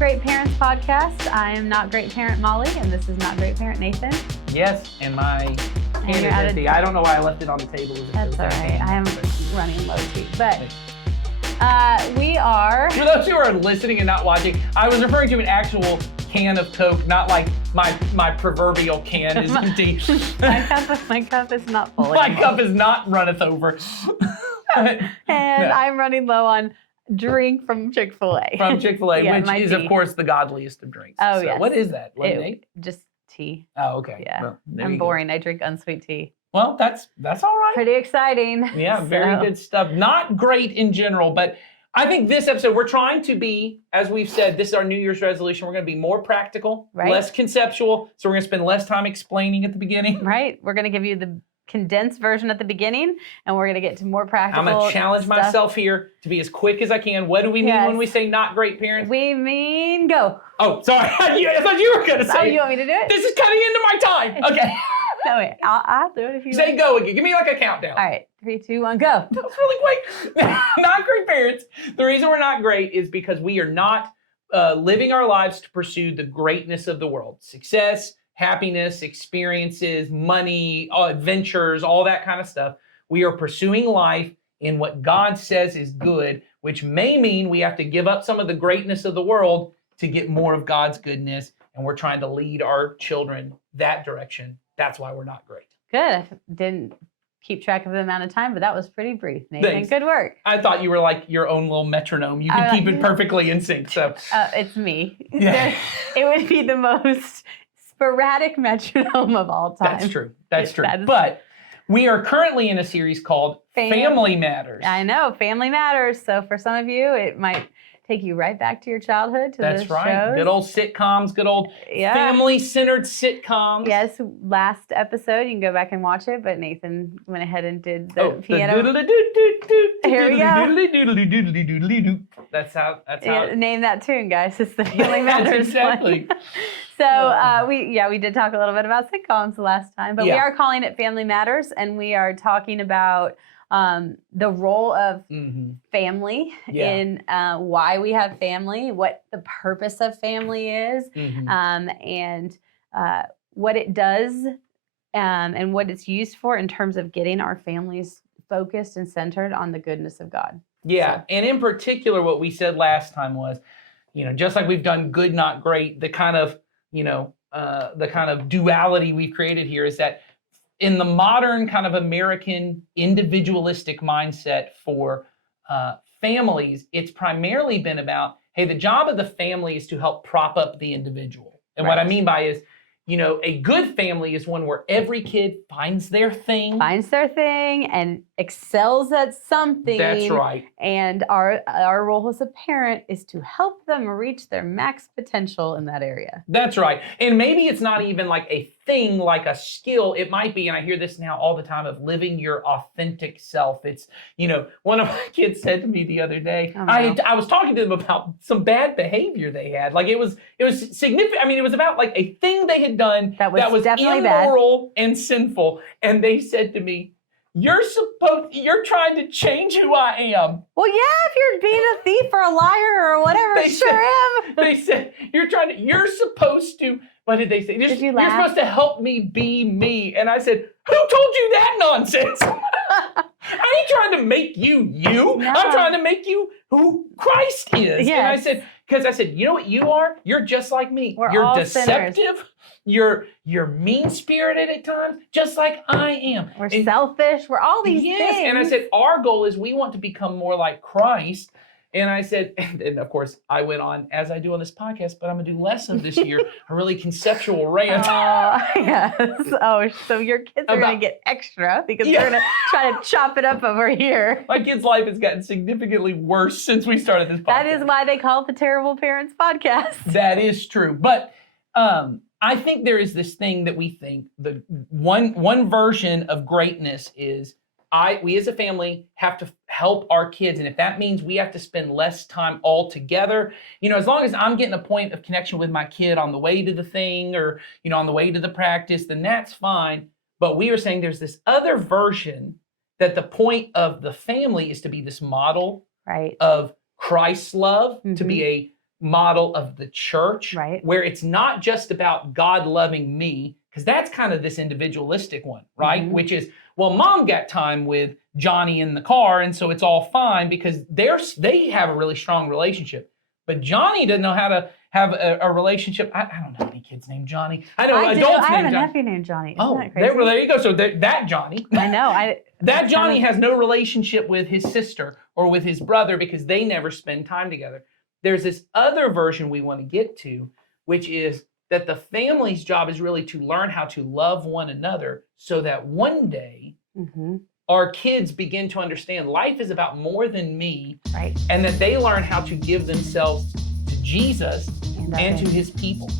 Great Parents podcast. I am Not Great Parent Molly, and this is Not Great Parent Nathan. Yes, and my can is empty. I don't know why I left it on the table. That's all right. I am running low too. But we are... For those who are listening and not watching, I was referring to an actual can of Coke, not like my proverbial can is empty. my cup is not full My anymore. cup is not runneth over. And I'm running low on drink from Chick-fil-A. From Chick-fil-A, Yeah, which my is, tea. of course, the godliest of drinks. Oh, so yes. What is that? Lemonade? Just tea. Oh, okay. Yeah. Well, there I'm you go. boring. I drink unsweet tea. Well, that's all right. Pretty exciting. Yeah, very So, good stuff. Not great in general, but I think this episode, we're trying to be, as we've said, this is our New Year's resolution. We're going to be more practical, Right. less conceptual. So we're going to spend less time explaining at the beginning. Right. We're going to give you the condensed version at the beginning, and we're going to get to more practical I'm going to challenge stuff. myself here to be as quick as I can. What do we mean Yes. when we say not great parents? We mean go. Oh, sorry. I thought you were going to say Oh, it. you want me to do it? This is cutting into my time. Okay. No, wait. I'll do it if you Say want. go again. Give me like a countdown. All right. 3, 2, 1, go. That was really quick. Not great parents. The reason we're not great is because we are not living our lives to pursue the greatness of the world. Success, happiness, experiences, money, adventures, all that kind of stuff. We are pursuing life in what God says is good, which may mean we have to give up some of the greatness of the world to get more of God's goodness. And we're trying to lead our children that direction. That's why we're not great. Good. I didn't keep track of the amount of time, but that was pretty brief, Nathan. Thanks. Good work. I thought you were like your own little metronome. You can keep it perfectly in sync. So It's me. Yeah. It would be the most sporadic metronome of all time. that's true. That's true. That is- But we are currently in a series called Family Matters. I know. Family matters. So for some of you, it might take you right back to your childhood, to That's the right. shows. Good old sitcoms, good old Yeah. family-centered sitcoms. Yes, last episode, you can go back and watch it, but Nathan went ahead and did the piano. Here we go. That's how. Yeah, name that tune, guys. It's the Family That's Matters exactly. one. So we did talk a little bit about sitcoms last time, but we Yeah. are calling it Family Matters, and we are talking about the role of Mhm. family Yeah. in why we have family, what the purpose of family is, Mhm. and what it does, and what it's used for in terms of getting our families focused and centered on the goodness of God. Yeah, So- and in particular, what we said last time was, just like we've done good, not great, the kind of duality we've created here is that in the modern kind of American individualistic mindset for families, it's primarily been about, hey, the job of the family is to help prop up the individual. And what I Right. mean by is, a good family is one where every kid finds their thing. Finds their thing and excels at something. That's right. And our role as a parent is to help them reach their max potential in that area. That's right. And maybe it's not even like a thing, like a skill. It might be, and I hear this now all the time, of living your authentic self. It's, one of my kids said to me the other day, Oh, no. I was talking to them about some bad behavior they had. Like it was significant. I mean, it was about like a thing they had done That was definitely bad. immoral and sinful. And they said to me, you're trying to change who I am. Well, yeah, if you're being a thief or a liar or whatever, They sure am. They said, you're supposed to, what did they say? Did you You're laugh? supposed to help me be me. And I said, who told you that nonsense? I ain't trying to make you you. No. I'm trying to make you who Christ is. And I Yes. said, because I said, you know what you are? You're just like me. We're You're all deceptive. sinners. You're mean-spirited at times, just like I am. We're And- selfish. We're all these yes, things. and I said, our goal is we want to become more like Christ. And I said, and of course, I went on, as I do on this podcast, but I'm going to do less of this year, a really conceptual rant. Oh, yes. Oh, so your kids are going to get extra because Yeah. we're going to try to chop it up over here. My kid's life has gotten significantly worse since we started this podcast. That is why they call it the Terrible Parents Podcast. That is true. But I think there is this thing that we think, the one version of greatness is, we as a family have to help our kids. And if that means we have to spend less time all together, as long as I'm getting a point of connection with my kid on the way to the thing or, on the way to the practice, then that's fine. But we are saying there's this other version that the point of the family is to be this model Right. of Christ's love, to Mhm. be a model of the church, Right. where it's not just about God loving me, because that's kind of this individualistic one, right? Mhm. Which is, well, mom got time with Johnny in the car, and so it's all fine because they have a really strong relationship. But Johnny doesn't know how to have a relationship. I don't know any kids named Johnny. I know I do. adults I have named a Johnny. nephew named Johnny. Isn't Oh, that crazy? there you go. So that Johnny. I know. That that's Johnny kind of- has no relationship with his sister or with his brother because they never spend time together. There's this other version we want to get to, which is that the family's job is really to learn how to love one another so that one day Mhm. our kids begin to understand life is about more than me, Right. and that they learn how to give themselves to Jesus And, and to others. his people.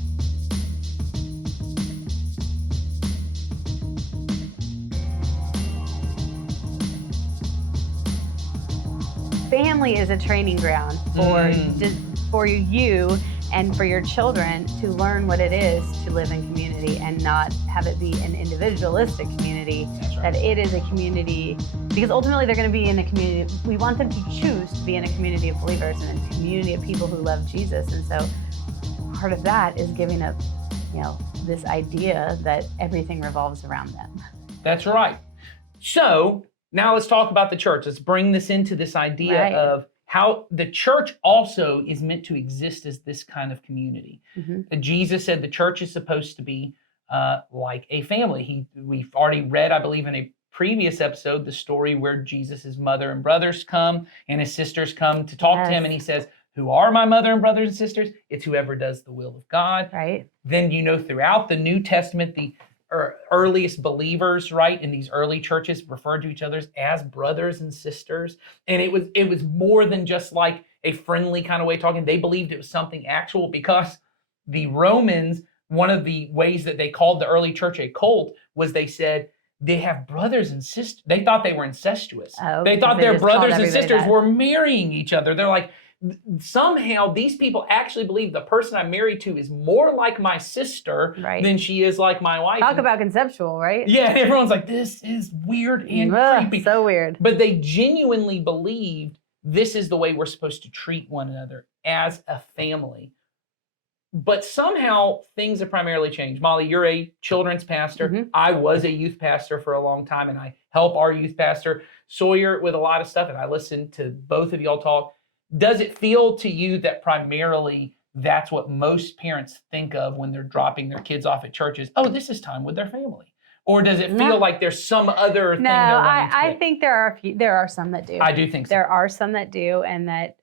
Family is a training ground for you and for your children to learn what it is to live in community and not have it be an individualistic community. That's right. That it is a community, because ultimately they're going to be in a community. We want them to choose to be in a community of believers and a community of people who love Jesus. And so part of that is giving up, this idea that everything revolves around them. That's right. So now let's talk about the church. Let's bring this into this idea Right. of how the church also is meant to exist as this kind of community. Mhm. Jesus said the church is supposed to be like a family. We've already read, I believe, in a previous episode, the story where Jesus' mother and brothers come and his sisters come to talk to him, Yes. and he says, "Who are my mother and brothers and sisters? It's whoever does the will of God." Right? Then, throughout the New Testament, the earliest believers, right, in these early churches referred to each other as brothers and sisters. And it was more than just like a friendly kind of way of talking. They believed it was something actual, because the Romans, one of the ways that they called the early church a cult was they said they have brothers and sisters. They thought they were incestuous. Oh, They thought they their just called brothers and everybody sisters that. were marrying each other. They're like, somehow these people actually believe the person I'm married to is more like my sister Right. than she is like my wife. Talk about conceptual, right? Yeah, and everyone's like, this is weird and Ugh, creepy. so weird. But they genuinely believed this is the way we're supposed to treat one another as a family. But somehow things have primarily changed. Molly, you're a children's pastor. Mhm. I was a youth pastor for a long time, and I help our youth pastor, Sawyer, with a lot of stuff, and I listen to both of y'all talk. Does it feel to you that primarily that's what most parents think of when they're dropping their kids off at churches? Oh, this is time with their family. Or does it feel No. like there's some other thing No, they're wanting to I get? think there are some that do. I do think so. There are some that do, and that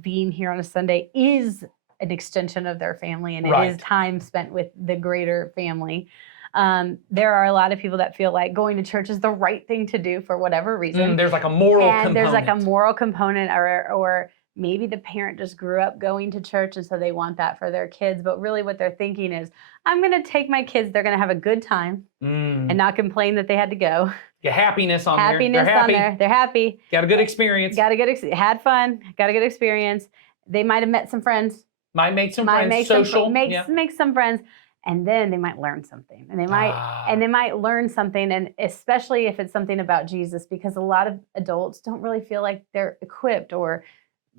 being here on a Sunday is an extension of their family, and it Right. is time spent with the greater family. There are a lot of people that feel like going to church is the right thing to do for whatever reason. There's like a moral And component. there's like a moral component, or maybe the parent just grew up going to church and so they want that for their kids. But really what they're thinking is, I'm going to take my kids, they're going to have a good time and not complain that they had to go. Get happiness on Happiness there. They're on happy. there. They're happy. Got a good experience. Had fun, got a good experience. They might have met some friends. Might make some Might friends. make Social. make some friends, and then they might learn something, and they might learn something, and especially if it's something about Jesus, because a lot of adults don't really feel like they're equipped or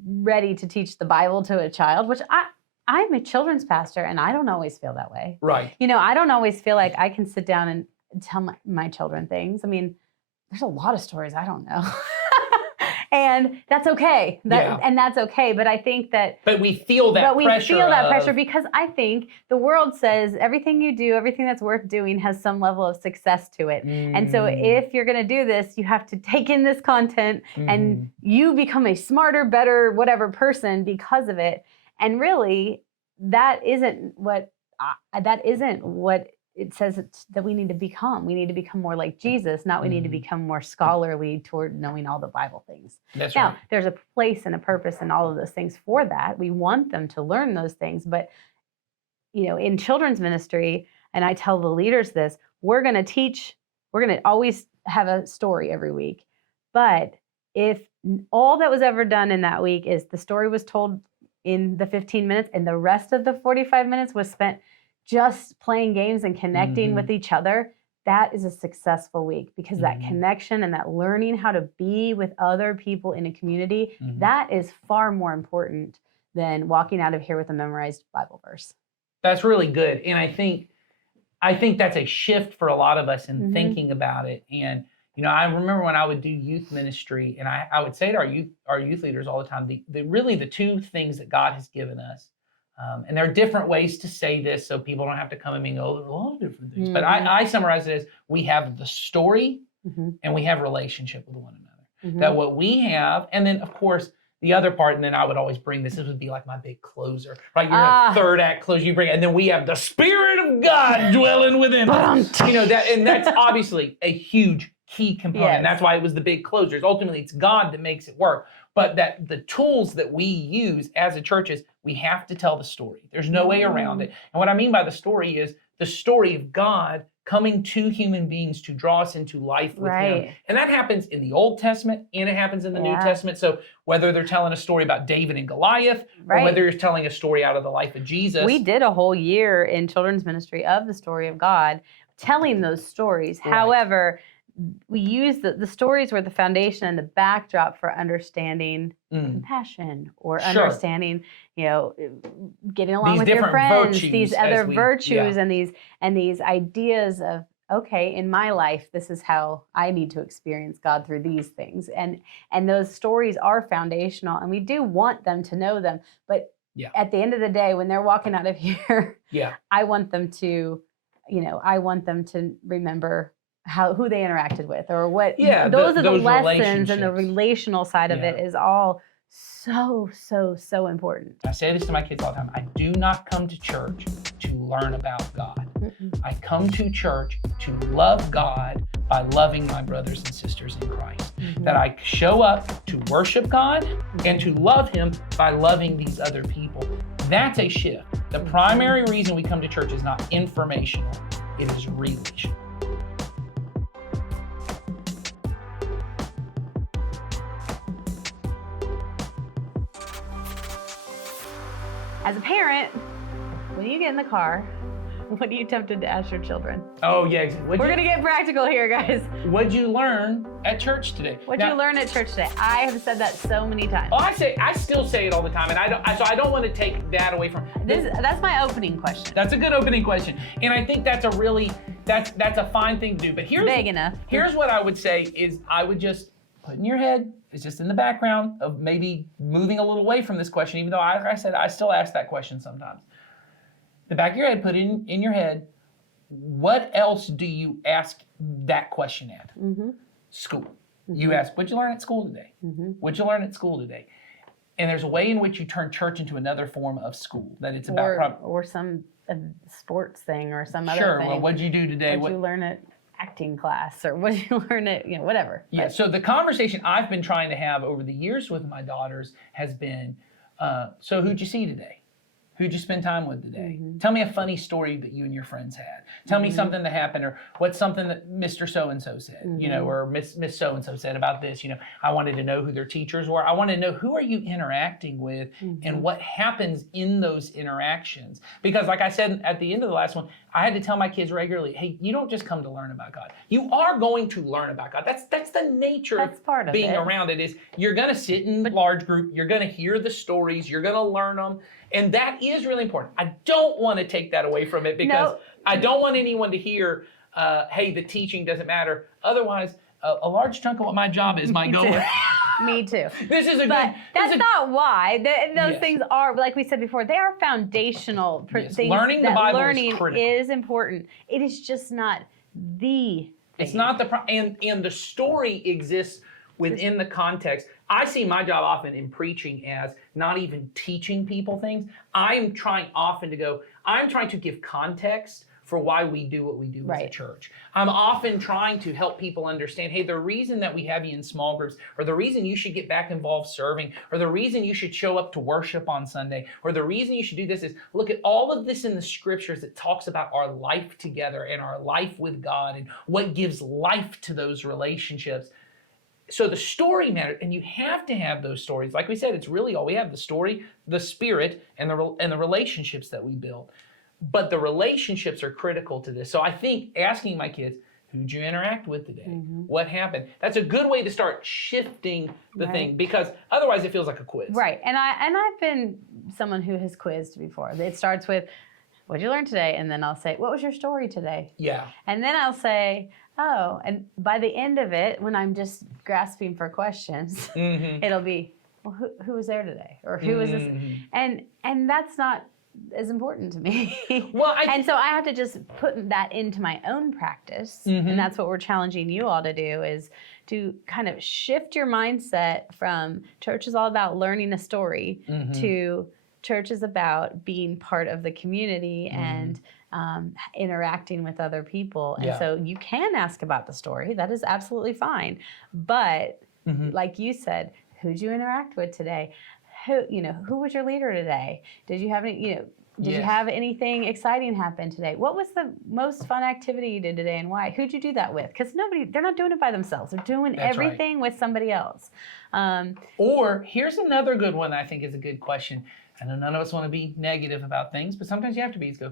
ready to teach the Bible to a child. Which I'm a children's pastor, and I don't always feel that way. Right. I don't always feel like I can sit down and tell my children things. I mean, there's a lot of stories I don't know. And that's okay. And that's okay. But I think that. But we feel that pressure. Because I think the world says everything you do, everything that's worth doing has some level of success to it. And so if you're going to do this, you have to take in this content and you become a smarter, better, whatever person because of it. And really, that isn't what it says that we need to become. We need to become more like Jesus, not we need to become more scholarly toward knowing all the Bible things. That's Now, right. there's a place and a purpose and all of those things for that. We want them to learn those things. But, in children's ministry, and I tell the leaders this, we're going to always have a story every week. But if all that was ever done in that week is the story was told in the 15 minutes and the rest of the 45 minutes was spent just playing games and connecting with each other, that is a successful week, because that connection and that learning how to be with other people in a community, that is far more important than walking out of here with a memorized Bible verse. That's really good. And I think that's a shift for a lot of us in Mhm. thinking about it. And I remember when I would do youth ministry, and I would say to our youth leaders all the time, really the two things that God has given us. And there are different ways to say this, so people don't have to come at me and go, there's a lot of different things. But Mhm. I summarize it as we have the story Mhm. and we have relationship with one another. Mhm. That what we have, and then of course the other part, and then I would always bring this would be like my big closer, right? You're a third act close, you bring, and then we have the Spirit of God dwelling within us. That, and that's obviously a huge key component. Yes. That's why it was the big closers. Ultimately, it's God that makes it work. But that the tools that we use as a church is we have to tell the story. There's no way around it. And what I mean by the story is the story of God coming to human beings to draw us into life with him. And that happens in the Old Testament and it happens in the New Testament. So whether they're telling a story about David and Goliath, or whether you're telling a story out of the life of Jesus. We did a whole year in children's ministry of the story of God, telling those stories. Right. However, we use the stories were the foundation and the backdrop for understanding compassion or understanding, getting along these with your friends, virtues, these other virtues and these ideas of, okay, in my life, this is how I need to experience God through these things. And those stories are foundational and we do want them to know them. But at the end of the day, when they're walking out of here, I want them to, remember who they interacted with or what. Those are the lessons, and the relational side of it is all so important. I say this to my kids all the time. I do not come to church to learn about God. I come to church to love God by loving my brothers and sisters in Christ. That I show up to worship God and to love him by loving these other people. That's a shift. The primary reason we come to church is not informational, it is relational. As a parent, when you get in the car, what are you tempted to ask your children? Oh, yeah. We're going to get practical here, guys. What'd you learn at church today? What'd you learn at church today? I have said that so many times. Oh, I still say it all the time, and I don't want to take that away from that's my opening question. That's a good opening question, and I think that's a fine thing to do. But here's big enough. Here's what I would say is I would just put in your head. It's just in the background of maybe moving a little away from this question, even though I said I still ask that question sometimes. The back of your head, put in your head, what else do you ask that question at? School. You ask, what'd you learn at school today? What'd you learn at school today? And there's a way in which you turn church into another form of school, that it's about or some sports thing or some other thing. Sure, well, what'd you do today? What'd you learn at acting class, or what did you learn at, whatever. Yeah, so the conversation I've been trying to have over the years with my daughters has been, so who'd you see today? Who'd you spend time with today? Tell me a funny story that you and your friends had. Tell me something that happened, or what's something that Mr. So-and-so said, or Miss So-and-so said about this. I wanted to know who their teachers were. I wanted to know who are you interacting with and what happens in those interactions. Because like I said at the end of the last one, I had to tell my kids regularly, hey, you don't just come to learn about God. You are going to learn about God. That's the nature of part of being it. around it is you're going to sit in large group, you're going to hear the stories, you're going to learn them. And that is really important. I don't want to take that away from it because I don't want anyone to hear, hey, the teaching doesn't matter. Otherwise, a large chunk of what my job is might go away. Me too. This is that's not why. Those things are, like we said before, they are foundational things. Learning the Bible is critical. Is important. It is just not the thing. It's not and the story exists within the context. I see my job often in preaching as not even teaching people things. I'm trying to give context for why we do what we do as a church. I'm often trying to help people understand, hey, the reason that we have you in small groups, or the reason you should get back involved serving, or the reason you should show up to worship on Sunday, or the reason you should do this is look at all of this in the scriptures that talks about our life together and our life with God and what gives life to those relationships. So the story matters, and you have to have those stories. Like we said, it's really all we have: the story, the spirit, and the relationships that we build. But the relationships are critical to this. So I think asking my kids, Who'd you interact with today? Mhm. What happened? That's a good way to start shifting the Right. thing, because otherwise it feels like a quiz. Right. And I've been someone who has quizzed before. It starts with, what'd you learn today? And then I'll say, what was your story today? Yeah. And then I'll say, oh, and by the end of it, when I'm just grasping for questions, Mm-hmm. it'll be, well, who was there today? Or who was this? Mm-hmm. And that's not as important to me. Well, and so I have to just put that into my own practice. Mhm. And that's what we're challenging you all to do, is to kind of shift your mindset from church is all about learning a story Mhm. to church is about being part of the community Mhm. and interacting with other people. And Yeah. so you can ask about the story. That is absolutely fine. But Mhm. like you said, who'd you interact with today? Who was your leader today? Did you have any, did you Yes. have anything exciting happen today? What was the most fun activity you did today and why? Who'd you do that with? Because they're not doing it by themselves. They're doing That's right. everything with somebody else. Or here's another good one I think is a good question. I know none of us want to be negative about things, but sometimes you have to be. Go,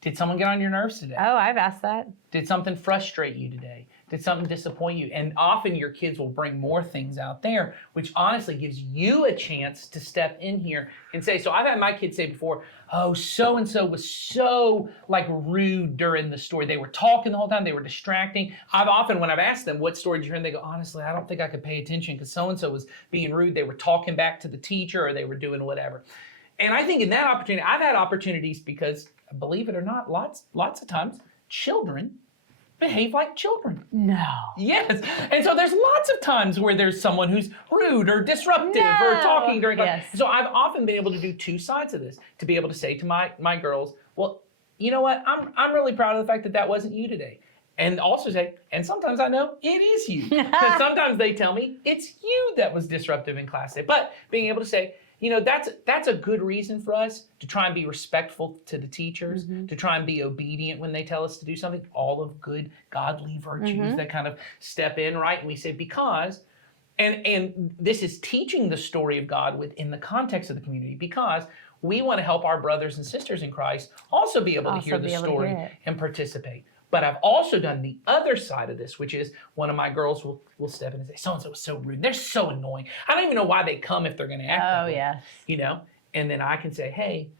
did someone get on your nerves today? Oh, I've asked that. Did something frustrate you today? Did something disappoint you? And often your kids will bring more things out there, which honestly gives you a chance to step in here and say, so I've had my kids say before, oh, so-and-so was so like rude during the story. They were talking the whole time. They were distracting. When I've asked them, what story did you hear? And they go, honestly, I don't think I could pay attention because so-and-so was being rude. They were talking back to the teacher or they were doing whatever. And I think in that opportunity, I've had opportunities because, believe it or not, lots of times children behave like children. No. Yes. And so there's lots of times where there's someone who's rude or disruptive or talking during class. Yes. So I've often been able to do two sides of this, to be able to say to my girls, well, you know what? I'm really proud of the fact that that wasn't you today. And also say, and sometimes I know it is you. Because sometimes they tell me it's you that was disruptive in class today. But being able to say, that's a good reason for us to try and be respectful to the teachers, to try and be obedient when they tell us to do something. All of good godly virtues that kind of step in, right? And we say, because, and this is teaching the story of God within the context of the community, because we want to help our brothers and sisters in Christ also be able to hear the story and participate. But I've also done the other side of this, which is one of my girls will step in and say, so-and-so was so rude. They're so annoying. I don't even know why they come if they're going to act that way. Yes. And then I can say, hey,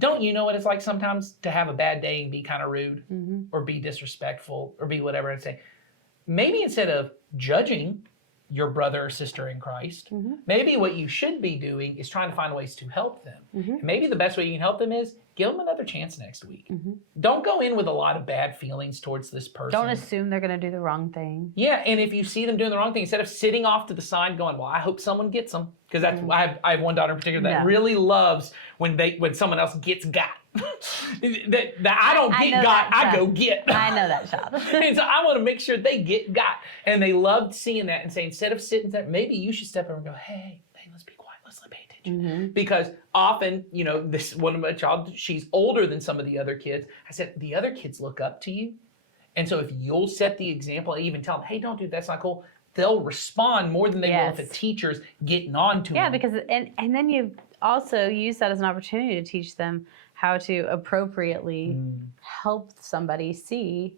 don't you know what it's like sometimes to have a bad day and be kind of rude or be disrespectful or be whatever, and say, maybe instead of judging your brother or sister in Christ, maybe what you should be doing is trying to find ways to help them. And maybe the best way you can help them is give them another chance next week. Don't go in with a lot of bad feelings towards this person. Don't assume they're going to do the wrong thing. Yeah, and if you see them doing the wrong thing, instead of sitting off to the side going, well, I hope someone gets them, because that's I have one daughter in particular that really loves when someone else gets got. that I don't get got, I go get. I know that child. And so I want to make sure they get got. And they loved seeing that and saying, instead of sitting there, maybe you should step over and go, hey, let's be quiet, let's pay attention. Because often, this one of my child, she's older than some of the other kids. I said, the other kids look up to you. And so if you'll set the example and even tell them, hey, don't do that, that's not cool, they'll respond more than they will if the teacher's getting on to them. Yeah, because, and then you also use that as an opportunity to teach them how to appropriately help somebody see,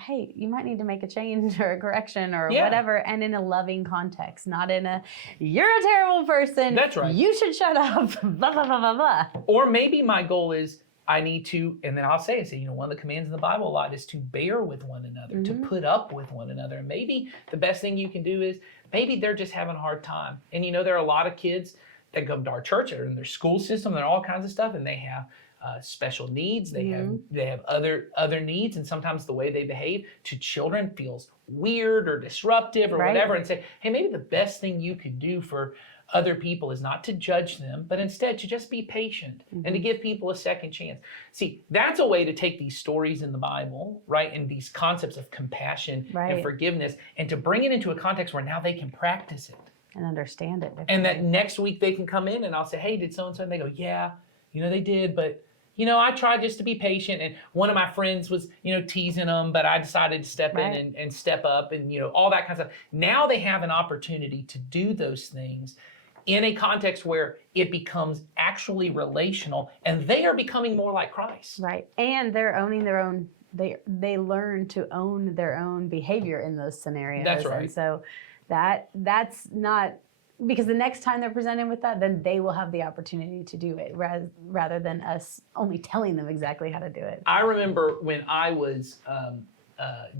hey, you might need to make a change or a correction or whatever, and in a loving context, not in a, you're a terrible person. That's right. You should shut up, blah, blah, blah, blah, blah. Or maybe my goal is, I need to, and then I'll say, one of the commands in the Bible a lot is to bear with one another, to put up with one another. And maybe the best thing you can do is, maybe they're just having a hard time. And there are a lot of kids that come to our church or in their school system, and all kinds of stuff, and they have special needs. They have other needs, and sometimes the way they behave to children feels weird or disruptive or whatever. And say, hey, maybe the best thing you could do for other people is not to judge them, but instead to just be patient and to give people a second chance. See, that's a way to take these stories in the Bible, right, and these concepts of compassion and forgiveness, and to bring it into a context where now they can practice it. And understand it. And that next week they can come in and I'll say, hey, did so-and-so? And they go, yeah, they did, but I tried just to be patient, and one of my friends was, teasing them, but I decided to step in and step up and, all that kind of stuff. Now they have an opportunity to do those things in a context where it becomes actually relational, and they are becoming more like Christ. Right. And they're owning their own they learn to own their own behavior in those scenarios. That's right. And so that's not, because the next time they're presented with that, then they will have the opportunity to do it rather than us only telling them exactly how to do it. I remember when I was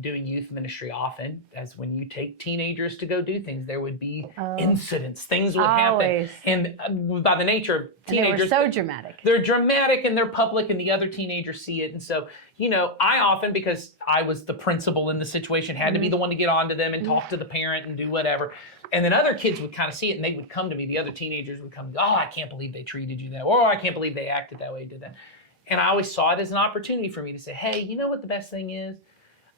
doing youth ministry often, as when you take teenagers to go do things, there would be incidents, things would Always. happen. And by the nature of And they were teenagers, so dramatic. they're dramatic and they're public and the other teenagers see it. And so, I often, because I was the principal in the situation, had to be the one to get on to them and talk to the parent and do whatever. And then other kids would kind of see it and they would come to me. The other teenagers would come, oh, I can't believe they treated you that way. Or I can't believe they acted that way, did that. And I always saw it as an opportunity for me to say, hey, you know what the best thing is?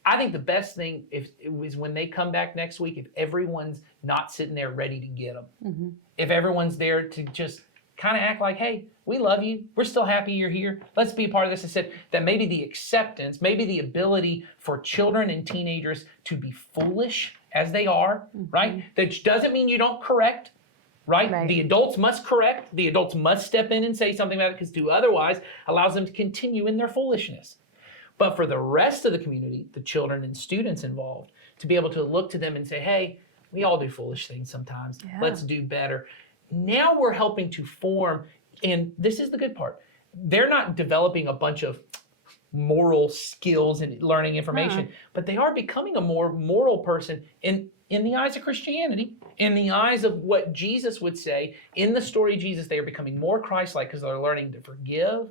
I think the best thing is when they come back next week, if everyone's not sitting there ready to get them. If everyone's there to just kind of act like, hey, we love you. We're still happy you're here. Let's be a part of this. I said that maybe the acceptance, maybe the ability for children and teenagers to be foolish as they are, right? That doesn't mean you don't correct, right? The adults must correct. The adults must step in and say something about it, because to otherwise allows them to continue in their foolishness. But for the rest of the community, the children and students involved, to be able to look to them and say, hey, we all do foolish things sometimes. Yeah. Let's do better. Now we're helping to form, and this is the good part, they're not developing a bunch of moral skills and learning information, but they are becoming a more moral person in the eyes of Christianity, in the eyes of what Jesus would say. In the story of Jesus, they are becoming more Christ-like because they're learning to forgive,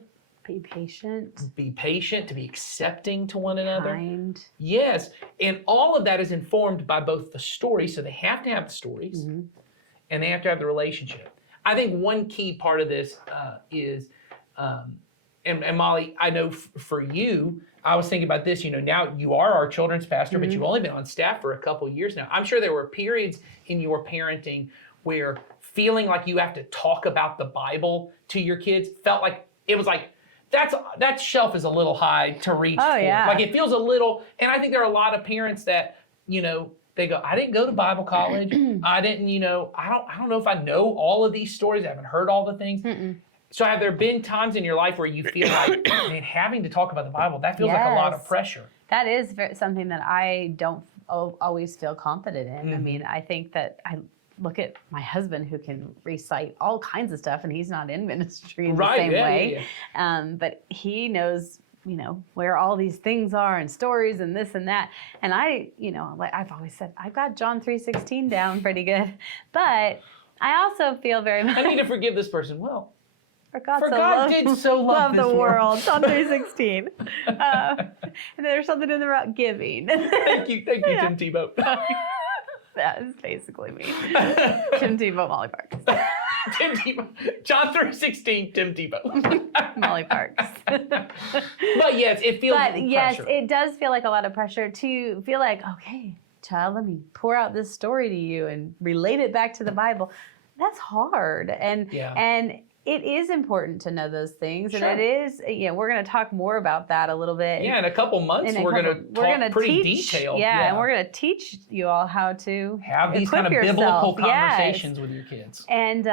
Be patient, to be accepting to one another. kind. Yes, and all of that is informed by both the story, so they have to have the stories, and they have to have the relationship. I think one key part of this is, and Molly, I know for you, I was thinking about this, now you are our children's pastor, but you've only been on staff for a couple years now. I'm sure there were periods in your parenting where feeling like you have to talk about the Bible to your kids felt like, it was like, that shelf is a little high to reach for. Yeah. Like it feels a little, and I think there are a lot of parents that, they go, I didn't go to Bible college. I didn't, I don't know if I know all of these stories. I haven't heard all the things. So have there been times in your life where you feel like, man, having to talk about the Bible, that feels like a lot of pressure? That is something that I don't always feel confident in. I mean, I think that I look at my husband, who can recite all kinds of stuff, and he's not in ministry in the same way. But he knows, where all these things are and stories and this and that. And I, like I've always said, I've got John 3:16 down pretty good. But I also feel very much, I need to forgive this person. Well, for God did so love the this world. John 3:16. And there's something in about giving. Thank you, Tim Tebow. That is basically me. Tim Tebow, Molly Parks. Tim Tebow. John 3:16, Tim Tebow. Molly Parks. But yes, it feels But pressure. yes, it does feel like a lot of pressure to feel like, okay, child, let me pour out this story to you and relate it back to the Bible. That's hard. And it is important to know those things. Sure. And it is, we're going to talk more about that a little bit. Yeah, in a couple months, we're going to talk pretty detailed. Yeah, and we're going to teach you all how to have these equip kind of yourself. biblical conversations with your kids. And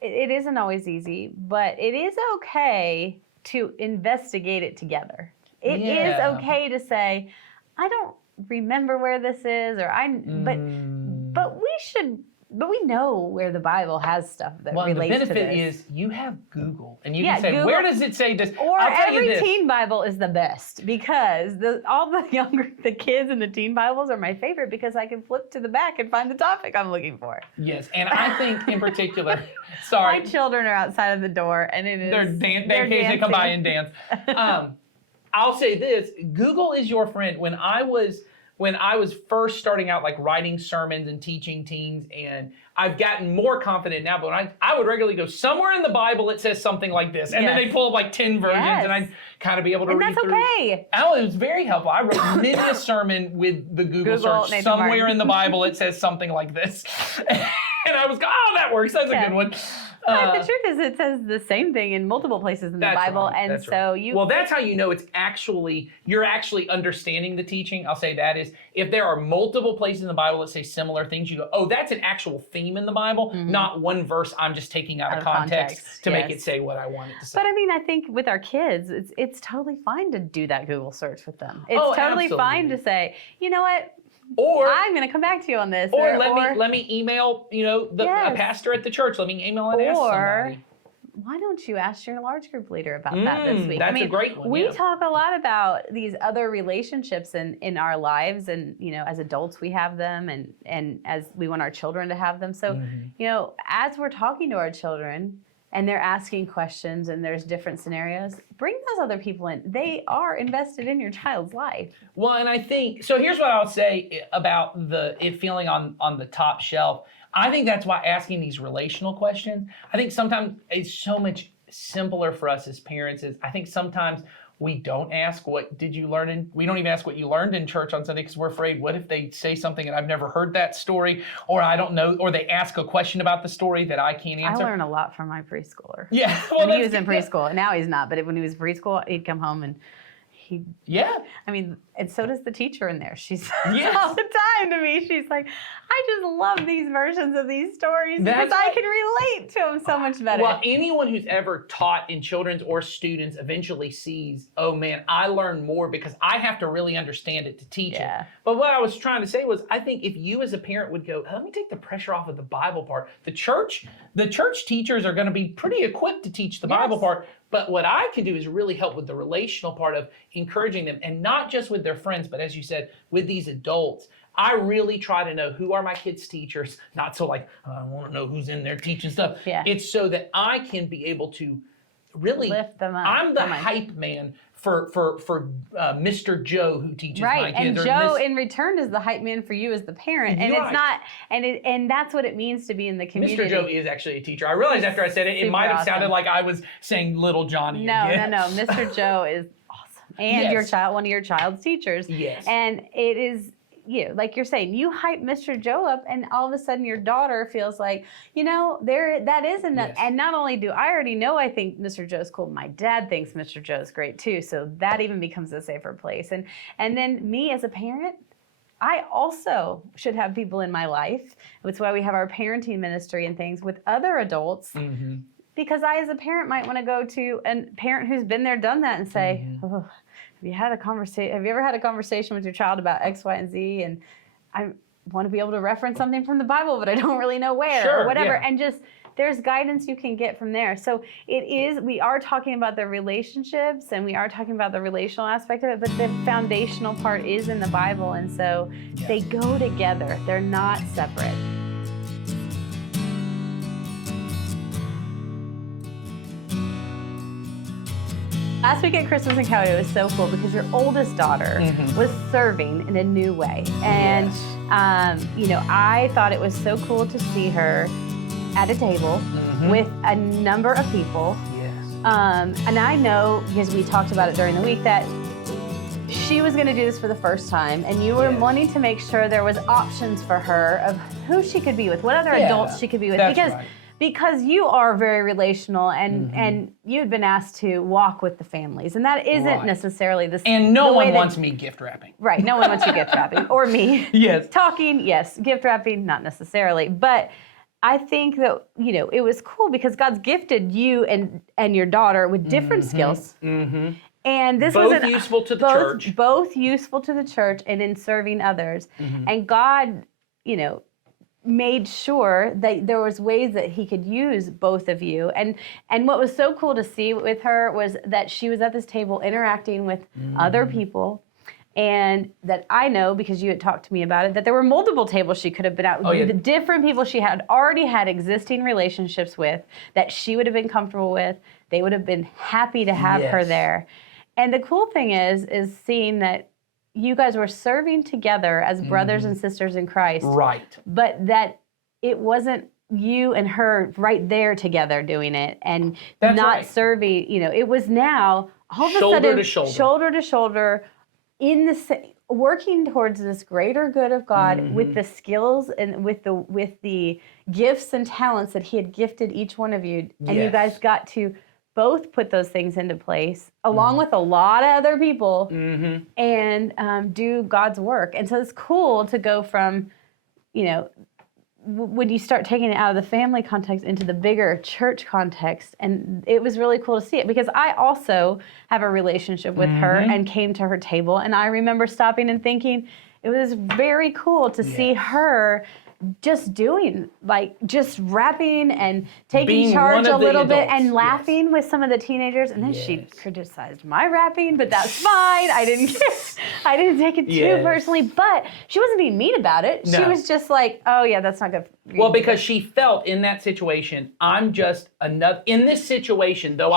it isn't always easy, but it is okay to investigate it together. It is okay to say, I don't remember where this is, or but we know where the Bible has stuff that relates to this. The benefit is you have Google, and you can say, Google, where does it say this? Or I'll tell you every this. teen Bible is the best, because all the kids in the teen Bibles are my favorite, because I can flip to the back and find the topic I'm looking for. Yes, and I think in particular, sorry. My children are outside of the door, and it is. They're dancing. They come by and dance. I'll say this: Google is your friend. When I was first starting out, like writing sermons and teaching teens, and I've gotten more confident now, but I would regularly go, somewhere in the Bible it says something like this. And then they pull up like 10 versions, and I'd kind of be able to read through. And that's okay. Oh, it was very helpful. I wrote many a sermon with the Google search. Nathan Somewhere Martin. in the Bible it says something like this. And I was, oh, that works. That's a Yeah. good one. But the truth is, it says the same thing in multiple places in the That's Bible, right, and that's so right. you. Well, that's how you know you're actually understanding the teaching. I'll say that is if there are multiple places in the Bible that say similar things, you go, oh, that's an actual theme in the Bible, not one verse I'm just taking out of context to make it yes. say what I want it to say. But I mean, I think with our kids, it's totally fine to do that Google search with them. It's Oh, totally fine absolutely. to say, you know what, Or I'm going to come back to you on this. Or let me email, a Yes. pastor at the church. Let me email and ask somebody. Why don't you ask your large group leader about that this week? That's a great one. We yeah. talk a lot about these other relationships in our lives, and as adults we have them, and as we want our children to have them. So, as we're talking to our children and they're asking questions and there's different scenarios, bring those other people in. They are invested in your child's life. Well, and I think so. Here's what I'll say about it feeling on the top shelf. I think that's why asking these relational questions, I think sometimes it's so much simpler for us as parents. I think sometimes we don't ask we don't even ask what you learned in church on Sunday because we're afraid, what if they say something and I've never heard that story, or I don't know, or they ask a question about the story that I can't answer. I learn a lot from my preschooler. Yeah. When he was in preschool. Now he's not, but when he was preschool, he'd come home and and so does the teacher in there. She says all the time to me, she's like, I just love these versions of these stories because I can relate to them so much better. Well, anyone who's ever taught in children's or students eventually sees, oh man, I learn more because I have to really understand it to teach it. But what I was trying to say was, I think if you as a parent would go, let me take the pressure off of the Bible part. The church teachers are going to be pretty equipped to teach the Bible part. But what I can do is really help with the relational part of encouraging them, and not just with their friends, but as you said, with these adults. I really try to know who are my kids' teachers, not so like, I want to know who's in there teaching stuff. Yeah. It's so that I can be able to really lift them up. I'm the hype man for Mr. Joe who teaches my kids. And Joe in return is the hype man for you as the parent. And it's not, and that's what it means to be in the community. Mr. Joe is actually a teacher. I realized after I said it, it might have sounded like I was saying little Johnny again. No. Mr. Joe is awesome. And Yes. one of your child's teachers. Yes. And it is, like you're saying, you hype Mr. Joe up, and all of a sudden your daughter feels like, that is enough. Yes. And not only do I already know I think Mr. Joe's cool, my dad thinks Mr. Joe's great too. So that even becomes a safer place. And then me as a parent, I also should have people in my life. That's why we have our parenting ministry and things with other adults. Mm-hmm. Because I, as a parent, might want to go to a parent who's been there, done that, and say, oh, have you ever had a conversation with your child about X, Y, and Z? And I want to be able to reference something from the Bible, but I don't really know where or whatever. Yeah. And just, there's guidance you can get from there. So we are talking about the relationships and we are talking about the relational aspect of it, but the foundational part is in the Bible. And so they go together. They're not separate. Last week at Christmas Encounter, it was so cool because your oldest daughter was serving in a new way. And, I thought it was so cool to see her at a table with a number of people. Yes. And I know, because we talked about it during the week, that she was going to do this for the first time, and you were wanting to make sure there was options for her of who she could be with, what other adults she could be with. Because you are very relational, and you had been asked to walk with the families, and that isn't necessarily the same. And no one wants me gift wrapping. Right, no one wants you gift wrapping, or me. Yes. Talking, yes. Gift wrapping, not necessarily. But I think that, it was cool because God's gifted you and your daughter with different skills. Mm-hmm. And this both was useful to the church. Both useful to the church and in serving others. And God, made sure that there was ways that he could use both of you. And what was so cool to see with her was that she was at this table interacting with other people. And that I know, because you had talked to me about it, that there were multiple tables she could have been at with the different people she had already had existing relationships with, that she would have been comfortable with. They would have been happy to have her there. And the cool thing is seeing that you guys were serving together as brothers and sisters in Christ. Right. But that it wasn't you and her right there together doing it and serving, it was now all of a sudden shoulder to shoulder in the working towards this greater good of God with Mhm. the skills and with the gifts and talents that he had gifted each one of you, and you guys Yes. got to both put those things into place along Mhm. with a lot of other people Mm-hmm. and do God's work. And so it's cool to go from, you know, when you start taking it out of the family context into the bigger church context. And it was really cool to see it because I also have a relationship with her Mhm. and came to her table. And I remember stopping and thinking it was very cool to see Yes. her just doing, like, just rapping and taking Being charge one a of the little bit adults, and yes. laughing with some of the teenagers. And then she Yes. criticized my rapping, but that's fine. I didn't I didn't take it too Yes. personally, but she wasn't being mean about it. She No. was just like, oh yeah, that's not good for you. Well, because she felt in that situation, I'm just another, in this situation, though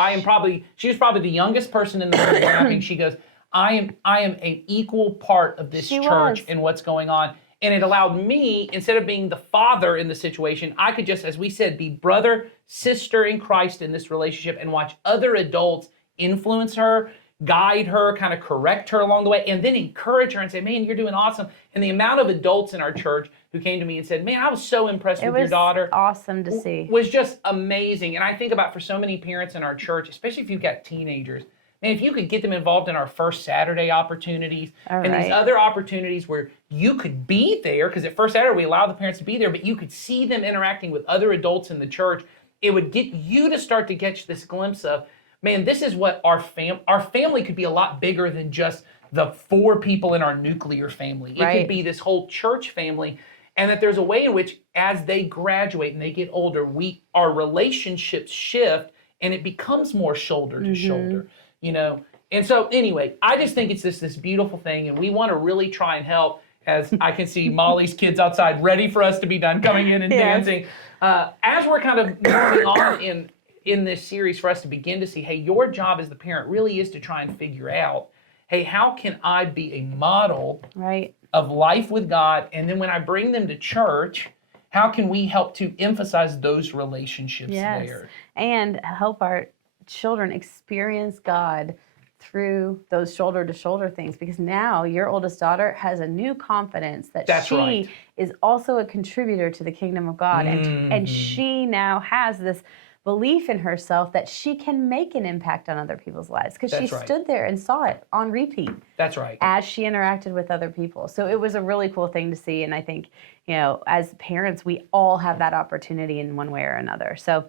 she was probably the youngest person in the room rapping, she goes, I am an equal part of this She church was. and what's going on. And it allowed me, instead of being the father in the situation, I could just, as we said, be brother, sister in Christ in this relationship and watch other adults influence her, guide her, kind of correct her along the way, and then encourage her and say, man, you're doing awesome. And the amount of adults in our church who came to me and said, man, I was so impressed It with your was daughter. awesome to see. Was just amazing. And I think about for so many parents in our church, especially if you've got teenagers, man, if you could get them involved in our First Saturday opportunities All and these right. other opportunities where you could be there, because at First Saturday we allow the parents to be there, but you could see them interacting with other adults in the church, it would get you to start to get this glimpse of, man, this is what our family could be a lot bigger than just the 4 people in our nuclear family. It Right. could be this whole church family. And that there's a way in which, as they graduate and they get older, our relationships shift and it becomes more shoulder to shoulder, you know. And so, anyway, I just think it's this beautiful thing, and we want to really try and help. As I can see Molly's kids outside, ready for us to be done, coming in and Yes. dancing. As we're kind of moving on in this series, for us to begin to see, hey, your job as the parent really is to try and figure out, hey, how can I be a model Right. of life with God, and then when I bring them to church, how can we help to emphasize those relationships Yes. there? And help our children experience God through those shoulder to shoulder things, because now your oldest daughter has a new confidence that That's she right. is also a contributor to the kingdom of God, and Mhm. she now has this belief in herself that she can make an impact on other people's lives because she That's right. stood there and saw it on repeat That's right. as she interacted with other people. So it was a really cool thing to see. And I think, you know, as parents, we all have that opportunity in one way or another. So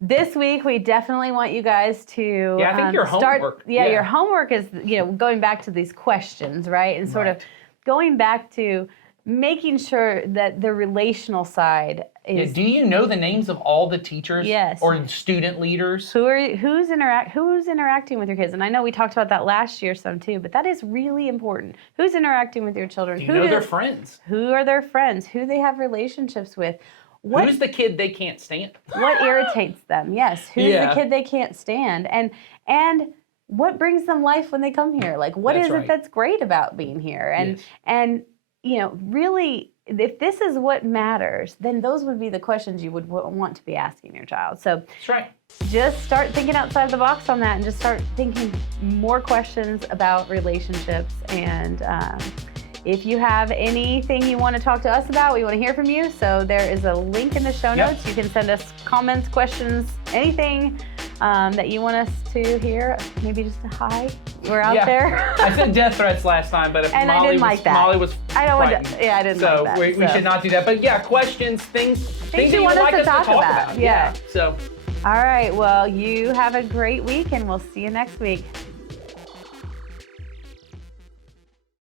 this week, we definitely want you guys to Yeah, I think your start. homework, Yeah, yeah. your homework is, you know, going back to these questions, right? And sort of Right. going back to making sure that the relational side Yeah, is do you know the names of all the teachers Yes. or student leaders? who's interacting with your kids. And I know we talked about that last year some too, but that is really important. Who's interacting with your children? Do you know their friends? Who are their friends? Who they have relationships with? What Who's the kid they can't stand? what irritates them? Yes, who's Yeah. the kid they can't stand? And what brings them life when they come here? Like, what That's is right. it that's great about being here? And Yes. and you know, really, if this is what matters, then those would be the questions you would want to be asking your child. So That's right. just start thinking outside the box on that and just start thinking more questions about relationships. And if you have anything you want to talk to us about, we want to hear from you. So there is a link in the show Yep. notes. You can send us comments, questions, anything that you want us to hear. Maybe just a hi. We're out Yeah. there. I said death threats last time, but if And I Molly didn't was, like that. Molly was I don't want frightened. to. Yeah, I didn't So like that. we should not do that. But yeah, questions, things that you you want would us like to us to talk talk about. about. Yeah. So All right. Well, you have a great week, and we'll see you next week.